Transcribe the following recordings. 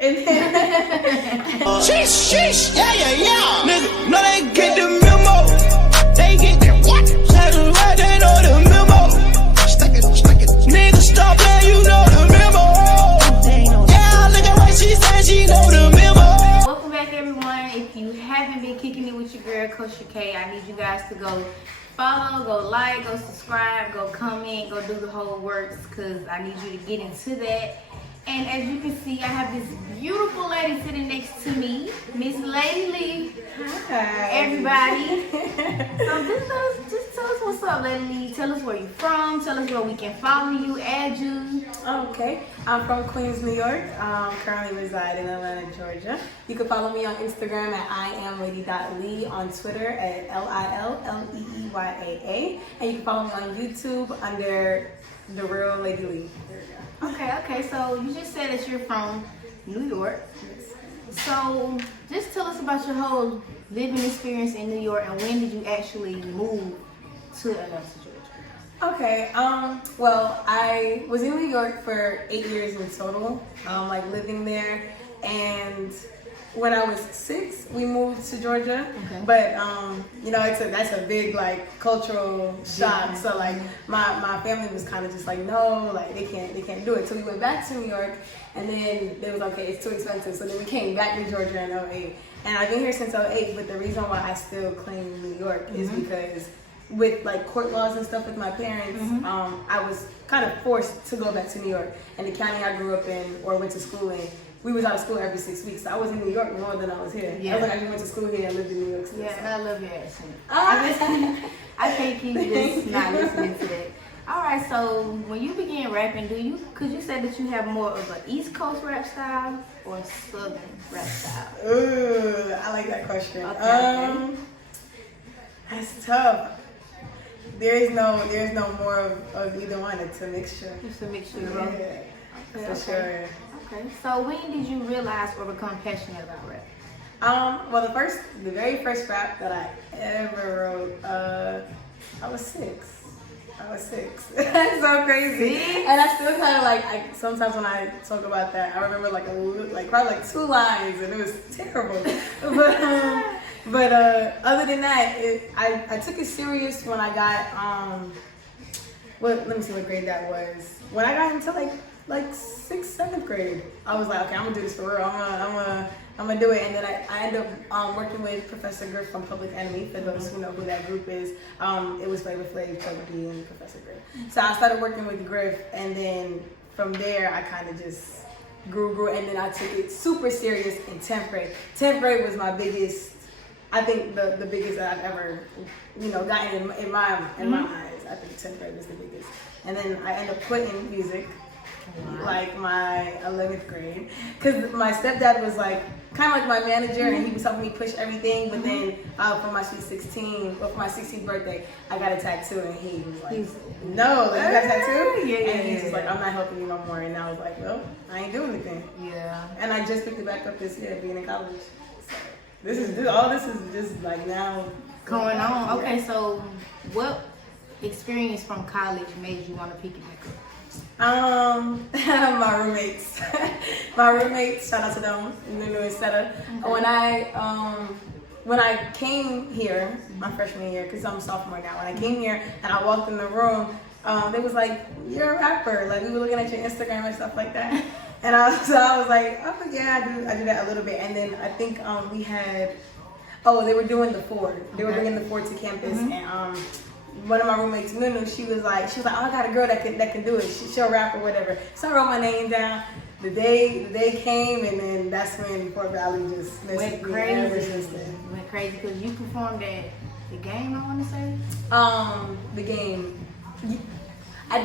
And then Sheesh, yeah. Nigga, no, they get the memo. They get the what? Say the right, they know the memo. Stuck it. Nigga, stop that, you know the memo. Yeah, look at what she said, she know the memo. welcome back, everyone. If you haven't been kicking it with your girl, KosherK, I need you guys to go follow, go like, go subscribe, go comment, go do the whole works, because I need you to get into that. And as you can see, I have this beautiful lady sitting next to me, Miss LadyLee. Hi. Everybody. So just tell us what's up, LadyLee. Tell us where you're from. Tell us where we can follow you, add you. Okay, I'm from Queens, New York. Currently reside in Atlanta, Georgia. You can follow me on Instagram at IamLady.lee, on Twitter at LILLEEYAA, and you can follow me on YouTube under DaRealladylee. Okay. So you just said that you're from New York. So just tell us about your whole living experience in New York, and when did you actually move to Atlanta, Georgia? Okay, well, I was in New York for 8 years in total, living there, and when I was 6, we moved to Georgia. Okay. But that's a big cultural shock. So my family was kind of just like, no, they can't do it. So we went back to New York, and then they was okay, it's too expensive. So then we came back to Georgia in 08, and I've been here since 08. But the reason why I still claim New York is because with court laws and stuff with my parents, I was kind of forced to go back to New York. And the county I grew up in or went to school in, we was out of school every 6 weeks. So I was in New York more than I was here. Yeah. I was I went to school here and lived in New York City. Yeah, I love your accent. Ah. I can't keep just not listening to that. All right, so when you began rapping, could you say that you have more of an East Coast rap style or Southern rap style? Ooh, I like that question. Okay. That's tough. There's no more of either one. It's a mixture. Just a mixture of Yeah, both. for sure. Okay, so when did you realize or become passionate about rap? Well, the very first rap that I ever wrote, I was 6. That's so crazy. See? And I still kind of I sometimes when I talk about that, I remember probably 2 lines, and it was terrible. But other than that, I took it serious when I got let me see what grade that was. When I got into 6th, 7th grade, I was like, okay, I'm gonna do this for real. I'm gonna do it. And then I ended up working with Professor Griff from Public Enemy. For those who know who that group is, it was Flavor Flav, Chuck D, and Professor Griff. So I started working with Griff, and then from there I kind of just grew, and then I took it super serious in 10th grade. 10th grade was my biggest. I think the biggest that I've ever, gotten in my eyes. I think 10th grade was the biggest. And then I ended up quitting music, my 11th grade, because my stepdad was kind of my manager, and he was helping me push everything. But then for my 16th birthday, I got a tattoo, and he was like, no, you got a tattoo? Yeah. And he's just like, I'm not helping you no more. And I was like, well, I ain't doing anything. Yeah. And I just picked it back up this year, being in college. So all this is just now Going on. Okay, so what experience from college made you want to pick it back up? My roommates. Shout out to them, Nunu and Seta. When I came here, my freshman year, because I'm a sophomore now, when I came here and I walked in the room, they was like, you're a rapper. We were looking at your Instagram and stuff like that. And I was like, oh yeah, I do that a little bit. And then I think we had, they were doing the Ford. They were bringing the Ford to campus, and one of my roommates, Nunu, she was like, oh, I got a girl that can do it. She'll rap or whatever. So I wrote my name down. The day came, and then that's when Fort Valley just went crazy. Ever since then. Went crazy because you performed at the game. I want to say. The game. I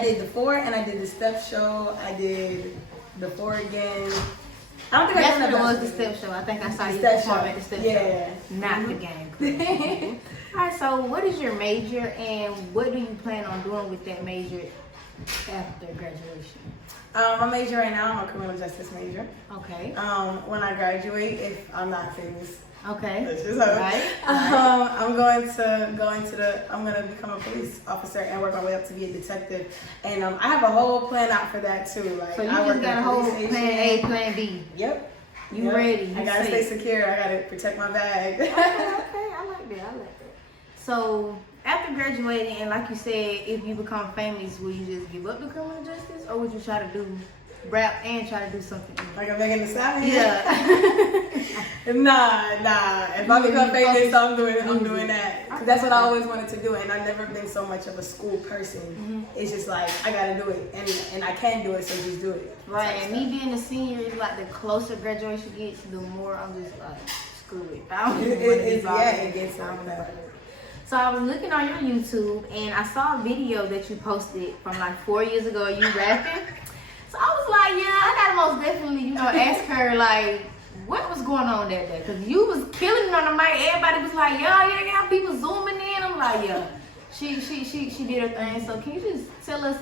did the Ford, and I did the Step Show. I did the Ford again. I don't think That's what it was, the Step Show. I think I saw you perform at the Step Show. Not the game. All right, so what is your major, and what do you plan on doing with that major after graduation? My major right now, I'm a criminal justice major. Okay. When I graduate, if I'm not famous, Okay. That's just how. Right. I'm gonna become a police officer and work my way up to be a detective. And I have a whole plan out for that too. Like So you I just work got at a whole police plan station. A, plan B. Yep. You ready? I gotta stay secure. I gotta protect my bag. Okay, I like that. So after graduating, and like you said, if you become famous, will you just give up the criminal justice, or would you try to do rap and try to do something else? Like I'm making the sound. Yeah. Nah. If I become famous, I'm doing that. 'Cause that's what I always wanted to do, and I've never been so much of a school person. It's just like I gotta do it, and I can do it, so just do it. Right, and me being a senior, it's like the closer graduation gets, the more I'm just like, screw it. I don't even want to be bothered. It gets like that. So I was looking on your YouTube, and I saw a video that you posted from like 4 years ago, you rapping. So I was like, yeah, I gotta most definitely, ask her like, what was going on that day? Because you was killing it on the mic. Everybody was like, yeah. People zooming in. I'm like, yeah. She did her thing. So can you just tell us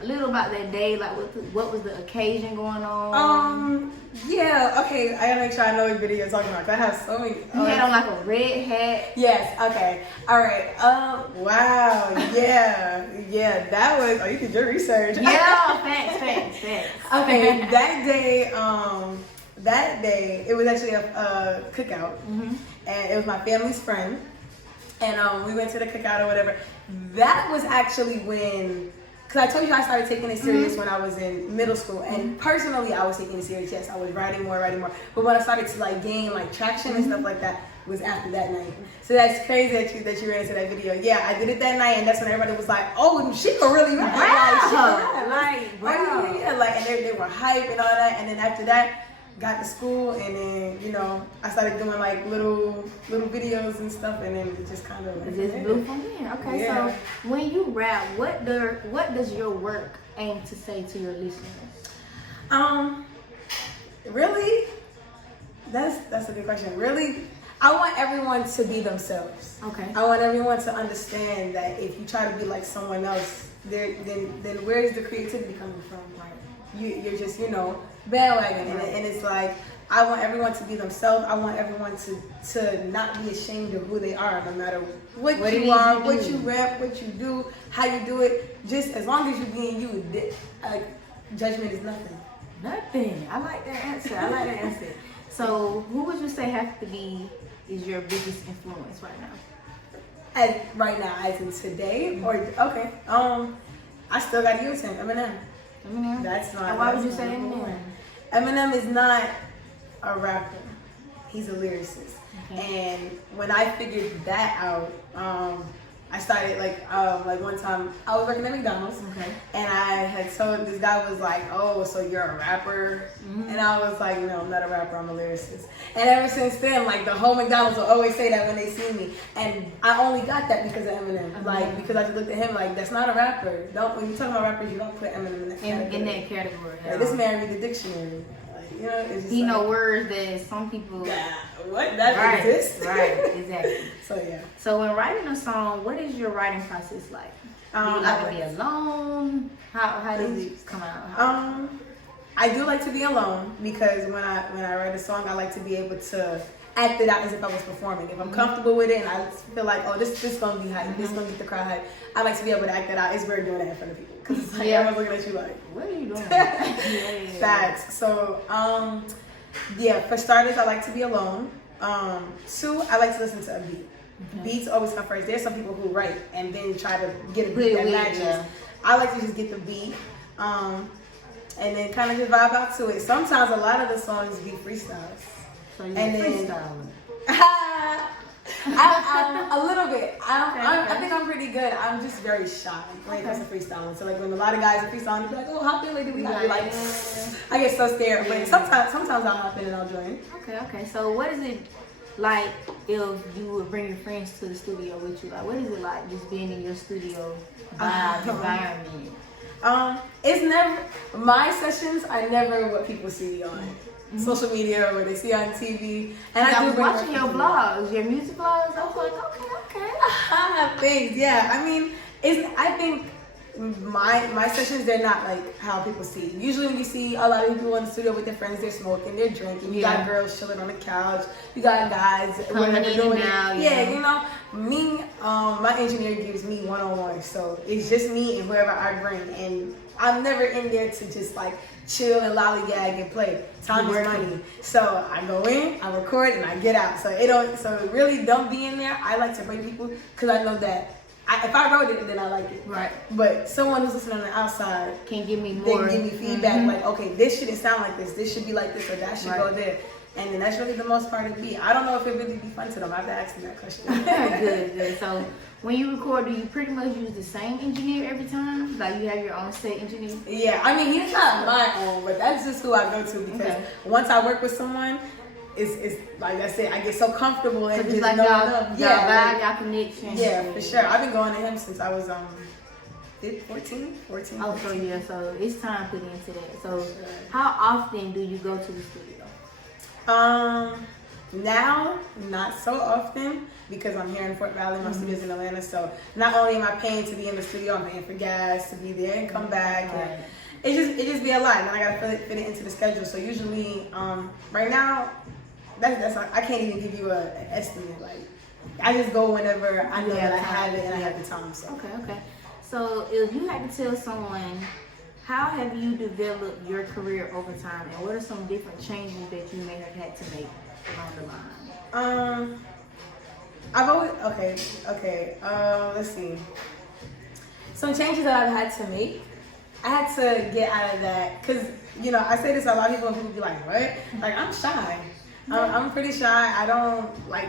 a little about that day? Like, what was the occasion going on? Yeah. Okay. I gotta make sure I know what video you're talking about. 'Cause I have so many. You had on like a red hat. Yes. Okay. All right. Wow. Yeah. That was. Oh, you did your research. Yeah. Facts. Okay. That day, it was actually a cookout, and it was my family's friend, and we went to the cookout or whatever. That was actually when, because I told you I started taking it serious when I was in middle school, and personally I was taking it serious. Yes, I was writing more, but when I started to like gain like traction and stuff like that was after that night. So that's crazy that you ran into that video. Yeah, I did it that night, and that's when everybody was like, "Oh, she can really rap!" Wow. Yeah, like, and they were hype and all that, and then after that. Got to school, and then I started doing like little videos and stuff, and then it just kind of It just blew from there. Okay, Yeah. so when you rap, what does your work aim to say to your listeners? Really, that's a good question. Really, I want everyone to be themselves. Okay. I want everyone to understand that if you try to be like someone else, then where is the creativity coming from? Right? You're just bandwagon, and it's like I want everyone to be themselves. I want everyone to not be ashamed of who they are, no matter what you are, what you rap, what you do, how you do it. Just as long as you're being you, judgment is nothing. Nothing. I like that answer. So who would you say is your biggest influence right now? Right now, as in today, or okay. I still got to use him, Eminem. That's not. And why would you say Eminem? Eminem is not a rapper. He's a lyricist. Okay. And when I figured that out, I started like one time I was working at McDonald's, and I had told this guy was like, "Oh, so you're a rapper?" And I was like, "No, I'm not a rapper. I'm a lyricist." And ever since then, like the whole McDonald's will always say that when they see me, and I only got that because of Eminem. Like because I just looked at him like, "That's not a rapper. When you talk about rappers, you don't put Eminem in that category." In that category. Like, this man read the dictionary. It's just he know words that some people. What that exists. Right, exactly. So yeah. So when writing a song, what is your writing process like? Do you like to be alone? How does it come out? I do like to be alone because when I write a song, I like to be able to act it out as if I was performing. If I'm comfortable with it and I feel like, oh, this is gonna be hype, this is gonna get the crowd hype, I like to be able to act that out. It's weird doing that in front of people because it's like everyone's looking at you like, what are you doing? Facts. So for starters, I like to be alone. 2, I like to listen to a beat. Beats always come first. There's some people who write and then try to get a beat that matches. Yeah. I like to just get the beat, and then kind of just vibe out to it. Sometimes a lot of the songs be freestyles. So you're freestyling. A little bit. I think I'm pretty good. I'm just very shy when it comes to freestyling. So like when a lot of guys are freestyling, they're like, "Oh, hop in, lady, we got you." Like, I get so scared. But sometimes I'll hop in and I'll join. Okay. So what is it like if you would bring your friends to the studio with you? Like, what is it like just being in your studio environment? It's never, my sessions are never what people see on social media or what they see on TV. And I was watching your vlogs, your music vlogs. I was like, okay. Thanks. Yeah. I mean, I think my sessions, they're not like how people see. Usually when you see a lot of people in the studio with their friends, they're smoking, they're drinking. You got girls chilling on the couch. You got guys coming in and out. Yeah, you know, me, my engineer gives me one-on-one, so it's just me and whoever I bring, and I'm never in there to just like chill and lollygag and play. Time is money. So I go in, I record, and I get out. So really don't be in there. I like to bring people because I know that if I wrote it, then I like it. Right. But someone who's listening on the outside can give me more. They can give me feedback like, okay, this shouldn't sound like this. This should be like this, or that should go there. And then that's really the most part of me. I don't know if it really be fun to them. I have to ask them that question. Good. So when you record, do you pretty much use the same engineer every time? Like you have your own set engineer? Yeah, I mean, he's not my own, but that's just who I go to because once I work with someone, it's like I said, I get so comfortable and just like know y'all y'all connection. Yeah, for sure. I've been going to him since I was 14. Oh, so yeah, so it's time put into that. So how often do you go to the studio? Now, not so often because I'm here in Fort Valley, my studio's in Atlanta, so not only am I paying to be in the studio, I'm paying for gas to be there and come back. And it just be a lot, and then I gotta fit it into the schedule. So usually, right now, that's I can't even give you an estimate. Like, I just go whenever I know that I have it and I have the time. So okay. So if you had to tell someone, how have you developed your career over time, and what are some different changes that you may have had to make along the line? I've always let's see. Some changes that I've had to make. I had to get out of that because I say this to a lot of people and people be like, "What?" Like I'm shy. I'm pretty shy. I don't like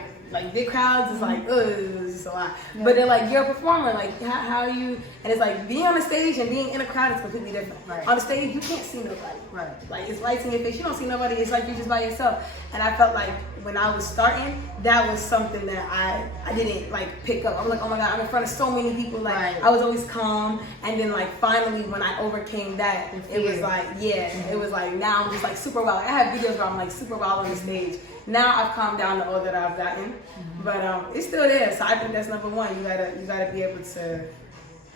big crowds. It's like, it's just a lot. Yeah. But they're like, you're a performer. Like, how are you? And it's like being on the stage and being in a crowd is completely different. Right. On the stage, you can't see nobody. Right. Like it's lights in your face. You don't see nobody. It's like you're just by yourself. And I felt like when I was starting, that was something that I didn't like pick up. I was like, oh my God, I'm in front of so many people. Like I was always calm. And then like finally when I overcame that, it was like, it was like now I'm just like super wild. I have videos where I'm like super wild on the stage. Now I've calmed down to all that I've gotten, but it's still there. So I think that's number one. You gotta be able to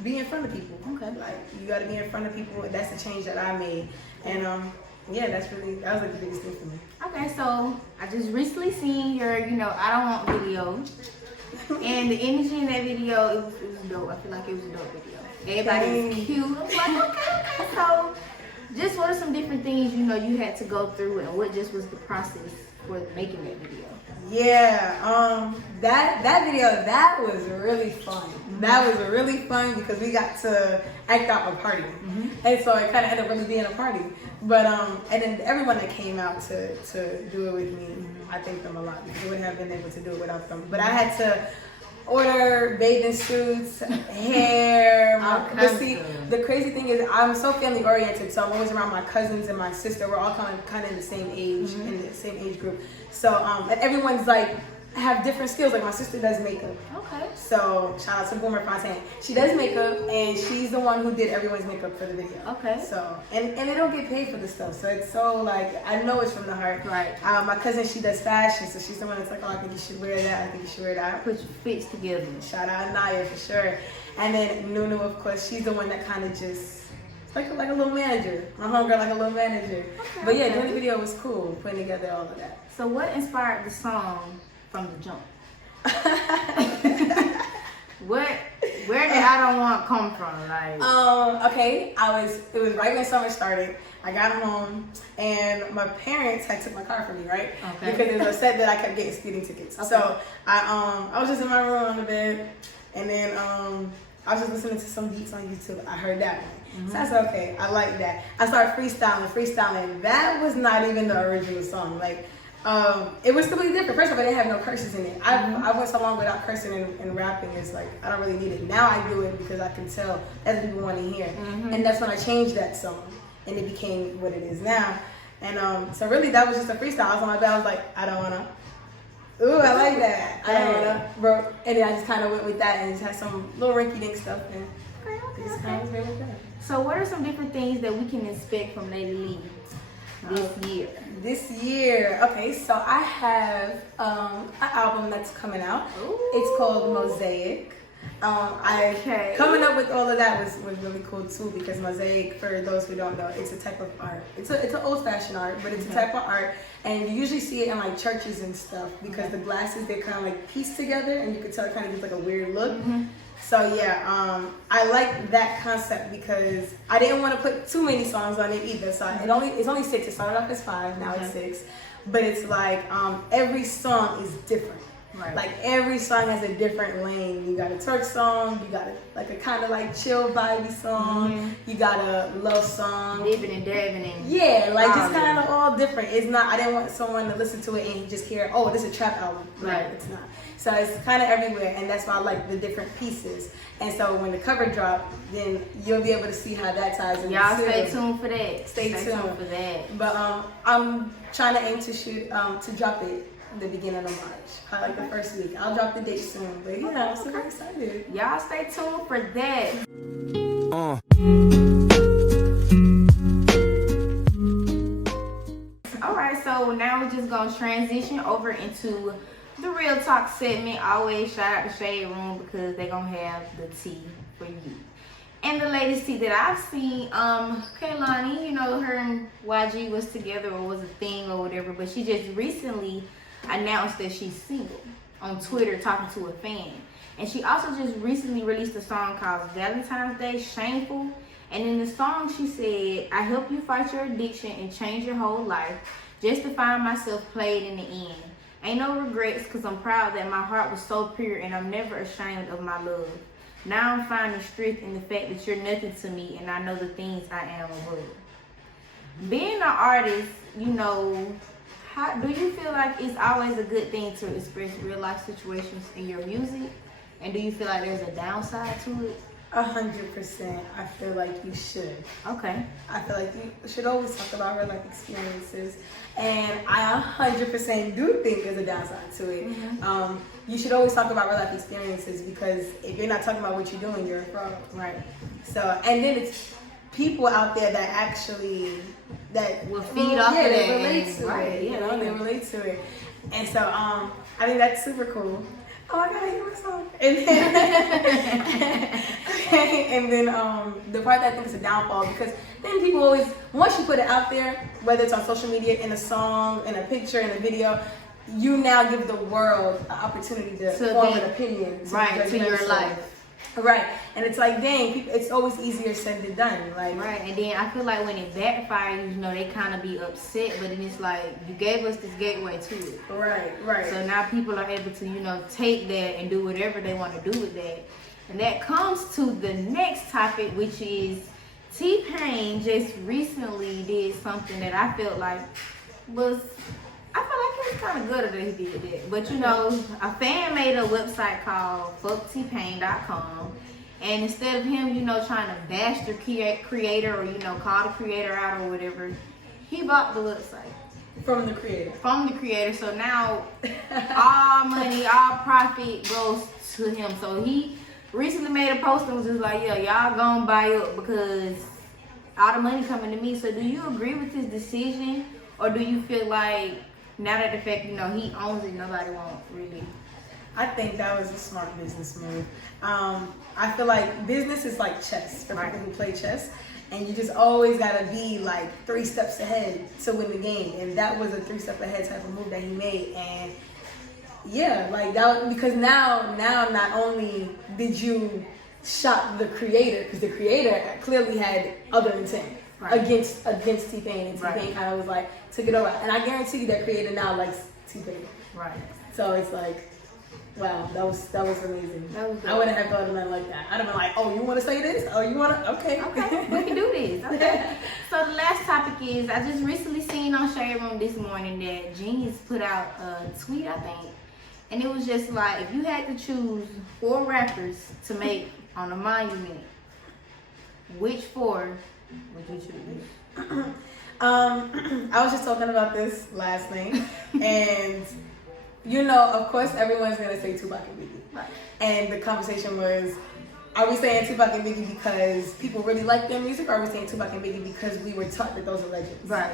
be in front of people. Okay. Like you gotta be in front of people. That's the change that I made, and that was like the biggest thing for me. Okay, so I just recently seen your I Don't Want video, and the energy in that video it was dope. I feel like it was a dope video. Everybody was cute. I was like, okay. So just what are some different things you had to go through, and what just was the process for making that video? Yeah, that video, that was really fun. That was really fun because we got to act out a party. And so it kind of ended up really being a party. But, and then everyone that came out to do it with me, I thank them a lot because I wouldn't have been able to do it without them. But I had to order bathing suits, hair. But see, the crazy thing is I'm so family oriented, so I'm always around my cousins and my sister. We're all kind of in the same age, in the same age group. So and everyone's like have different skills. Like my sister does makeup. Okay. So shout out to Boomer Fontaine. She does makeup and she's the one who did everyone's makeup for the video. Okay. So and they don't get paid for this stuff. So it's so like I know it's from the heart. Right. My cousin, she does fashion, so she's the one that's like, oh, I think you should wear that. I think you should wear that. Put your fits together. Shout out Naya for sure. And then Nunu, of course, she's the one that kind of just like a little manager. My homegirl like a little manager. Okay, but yeah, doing the video was cool, putting together all of that. So what inspired the song from the jump? Where did I Don't Want come from? Like okay, it was right when summer started. I got home and my parents had took my car from me, right? Okay. Because there was a set that I kept getting speeding tickets. Okay. So I was just in my room on the bed and then I was just listening to some beats on YouTube. I heard that one. So I said, okay, I like that. I started freestyling. That was not even the original song. Like, it was completely different. First of all, I didn't have no curses in it. I went so long without cursing and rapping. It's like, I don't really need it. Now I do it because I can tell other people want to hear. And that's when I changed that song. And it became what it is now. And so really, that was just a freestyle. I was on my bed. I was like, I don't want to. Ooh, I like that. I don't want to. Bro. And then I just kind of went with that and just had some little rinky-dink stuff. And okay. So what are some different things that we can expect from DaRealladylee this year? Okay, so I have an album that's coming out. Ooh. It's called Mosaic. Coming up with all of that was really cool too, because mosaic, for those who don't know, it's a type of art. It's an old fashioned art, but it's a type of art, and you usually see it in like churches and stuff, because the glasses, they're kind of like pieced together, and you can tell it kind of gives like a weird look. So yeah, I like that concept because I didn't want to put too many songs on it either. So it's only 6. It started off as 5, now it's 6. But it's like every song is different. Right. Like every song has a different lane. You got a twerk song, you got a kind of like chill vibey song, you got a love song, dipping and dabbing and yeah, like just kind of all different. It's not. I didn't want someone to listen to it and just hear, oh, this is a trap album. Right. It's not. So it's kind of everywhere, and that's why I like the different pieces. And so when the cover drop, then you'll be able to see how that ties in. Y'all stay tuned for that. Stay tuned for that. But I'm trying to aim to drop it the beginning of March, like the first week. I'll drop the date soon, but yeah, I'm super excited. Y'all stay tuned for that. All right, so now we're just gonna transition over into the real talk segment. Always shout out the Shade Room because they're gonna have the tea for you. And the latest tea that I've seen, Kehlani, you know, her and YG was together or was a thing or whatever, but she just recently announced that she's single on Twitter, talking to a fan. And she also just recently released a song called Valentine's Day, Shameful. And in the song she said, I help you fight your addiction and change your whole life just to find myself played in the end. Ain't no regrets, cause I'm proud that my heart was so pure and I'm never ashamed of my love. Now I'm finding strength in the fact that you're nothing to me and I know the things I am above. Being an artist, you know, how do you feel like it's always a good thing to express real life situations in your music? And do you feel like there's a downside to it? 100%. I feel like you should. Okay. I feel like you should always talk about real life experiences, and I 100% do think there's a downside to it. You should always talk about real life experiences, because if you're not talking about what you're doing, you're a fraud. Right. So, and then it's people out there that actually will feed off of that. They relate to right. it. You know, they relate to it, and so I think that's super cool. Oh, I gotta hear my song. And then, the part that I think is a downfall, because then people always, once you put it out there, whether it's on social media, in a song, in a picture, in a video, you now give the world an opportunity to form an opinion. To your life. Right, and it's like, dang, it's always easier said than done. Like, right, and then I feel like when it backfires, you know, they kind of be upset, but then it's like, you gave us this gateway to it. Right. So now people are able to, you know, take that and do whatever they want to do with that. And that comes to the next topic, which is TPain just recently did something that I felt like was... I feel like it was kind of good that he did that. But you know, a fan made a website called fucktpain.com. And instead of him, you know, trying to bash the creator or, you know, call the creator out or whatever, he bought the website. From the creator. So now all money, all profit goes to him. So he recently made a post and was just like, yeah, y'all gonna buy up because all the money coming to me. So do you agree with his decision? Or do you feel like, now that the fact, you know, he owns it, nobody won't really? I think that was a smart business move. I feel like business is like chess for people who play chess. And you just always gotta be like 3 steps ahead to win the game. And that was a 3-step ahead type of move that he made. And yeah, like that, because now not only did you shock the creator, because the creator clearly had other intent. Against TPain, and TPain kind of was like, took it over. And I guarantee you that creator now likes TPain. Right. So it's like, wow, that was amazing. I wouldn't have thought of nothing like that. I'd have been like, oh, you want to say this? Oh, you want to? Okay, we can do this. Okay. So the last topic is, I just recently seen on Shade Room this morning that Genius put out a tweet, I think, and it was just like, if you had to choose 4 rappers to make on a monument, which 4 would you choose? I was just talking about this last night, and you know, of course, everyone's gonna say Tupac and Biggie. Right. And the conversation was, are we saying Tupac and Biggie because people really like their music, or are we saying Tupac and Biggie because we were taught that those are legends? Right.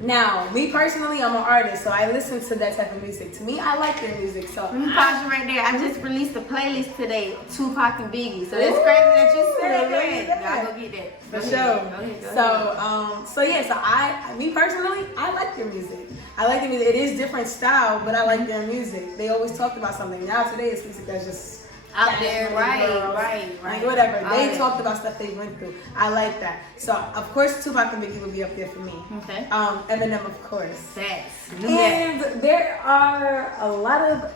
Now, me personally, I'm an artist, so I listen to that type of music. To me, I like their music. So Let me pause you right there. I just released a playlist today, Tupac and Biggie. So it's crazy that you said that. Y'all go get that. For Go sure. ahead. Go ahead. Me personally, I like their music. I like their music. It is different style, but I like their music. They always talked about something. Now today it's music that's just Out there, right. Like whatever. They Right. talked about stuff they went through. I like that. So of course Tupac and Biggie would be up there for me. Okay. Eminem, of course. Facts. And there are a lot of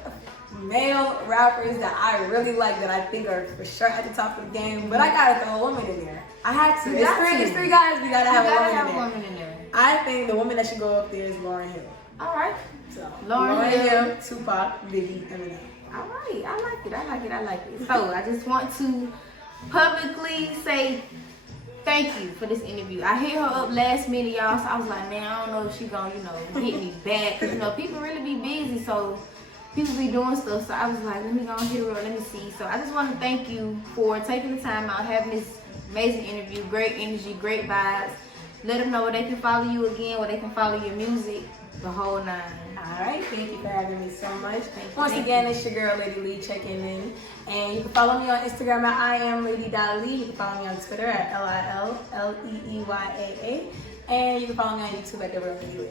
male rappers that I really like that I think are for sure at the top of the game. But I gotta throw a woman in there. I had to. You It's got to. three guys. We gotta have You a gotta woman have in a there. woman in there. I think the woman that should go up there is Lauryn Hill. All right. So Lauryn Hill. Tupac, Biggie, Eminem. All right, I like it. So I just want to publicly say thank you for this interview. I hit her up last minute, y'all, so I was like, man, I don't know if she gonna, hit me back. Cause people really be busy, so people be doing stuff. So I was like, let me go and hit her up, let me see. So I just want to thank you for taking the time out, having this amazing interview, great energy, great vibes. Let them know where they can follow you again, where they can follow your music, the whole nine. All right, thank you for having me so much. Thank you. Once again, it's your girl Lady Lee checking in, and you can follow me on Instagram at IamLadyDaRealladylee. You can follow me on Twitter at LILLEEYAA, and you can follow me on YouTube at DaRealladylee.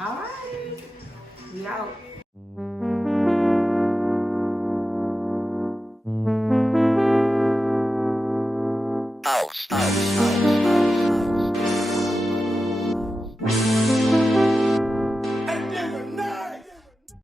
All right, we out.